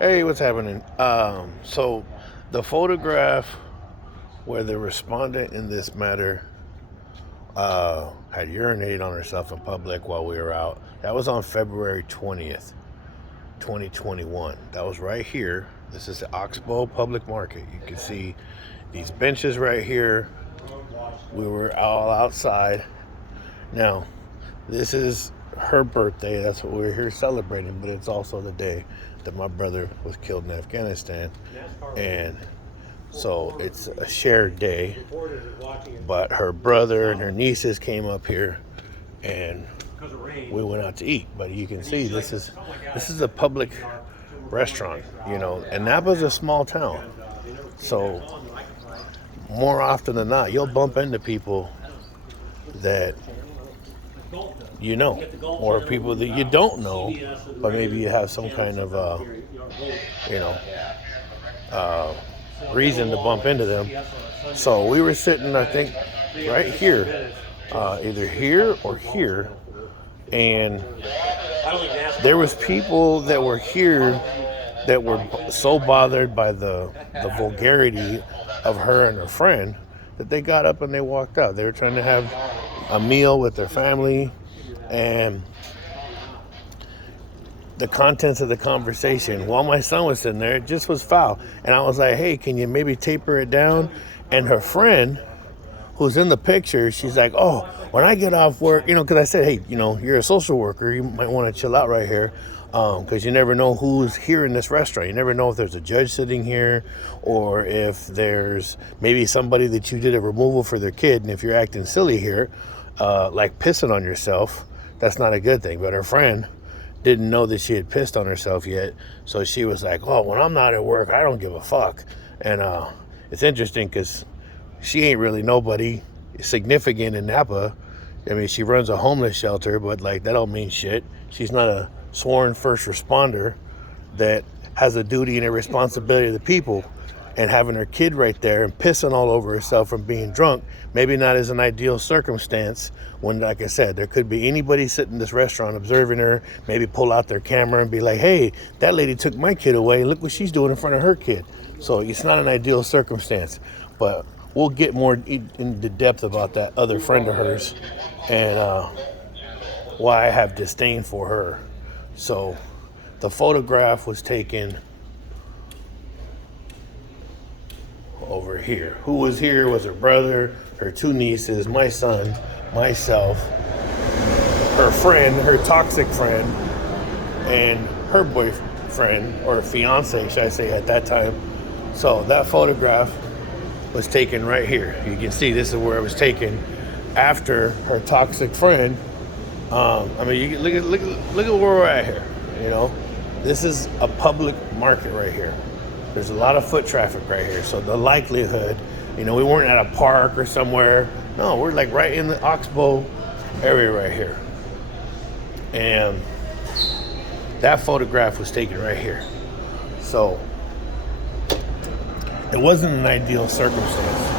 Hey, what's happening? So the photograph where the respondent in this matter had urinated on herself in public while we were out, that was on February 20th, 2021. That was right here. This is the Oxbow Public Market. You can see these benches right here. We were all outside. Now, this is her birthday. That's what we're here celebrating, but it's also the day that my brother was killed in Afghanistan. And so it's a shared day. But her brother and her nieces came up here and we went out to eat. But you can see this is a public restaurant, and Napa's a small town. So more often than not, you'll bump into people that or people that you don't know, but maybe you have some kind of, reason to bump into them. So we were sitting, I think, right here, either here or here, and there was people that were here that were so bothered by the vulgarity of her and her friend that they got up and they walked out. They were trying to have a meal with their family, and the contents of the conversation while my son was sitting there, it just was foul. And I was like, hey, can you maybe taper it down? And her friend, who's in the picture, she's like, oh, when I get off work, because I said, hey, you're a social worker, you might want to chill out right here, because you never know who's here in this restaurant. You never know if there's a judge sitting here, or if there's maybe somebody that you did a removal for their kid, and if you're acting silly here, like pissing on yourself, that's not a good thing. But her friend didn't know that she had pissed on herself yet, so she was like, oh, when I'm not at work, I don't give a fuck. And it's interesting because she ain't really nobody significant in Napa. I mean, she runs a homeless shelter, but that don't mean shit. She's not a sworn first responder that has a duty and a responsibility to the people. And having her kid right there and pissing all over herself from being drunk, maybe not as an ideal circumstance when, like I said, there could be anybody sitting in this restaurant observing her, maybe pull out their camera and be like, hey, that lady took my kid away and look what she's doing in front of her kid. So it's not an ideal circumstance. But we'll get more into depth about that other friend of hers and why I have disdain for her. So the photograph was taken over here. Who was here was her brother, her two nieces, my son, myself, her friend, her toxic friend, and her boyfriend, or fiance, should I say, at that time. So that photograph was taken right here. You can see this is where it was taken after her toxic friend. You can look at where we're at here. This is a public market right here. There's a lot of foot traffic right here. So the likelihood, we weren't at a park or somewhere. No, we're right in the Oxbow area right here. And that photograph was taken right here. So it wasn't an ideal circumstance.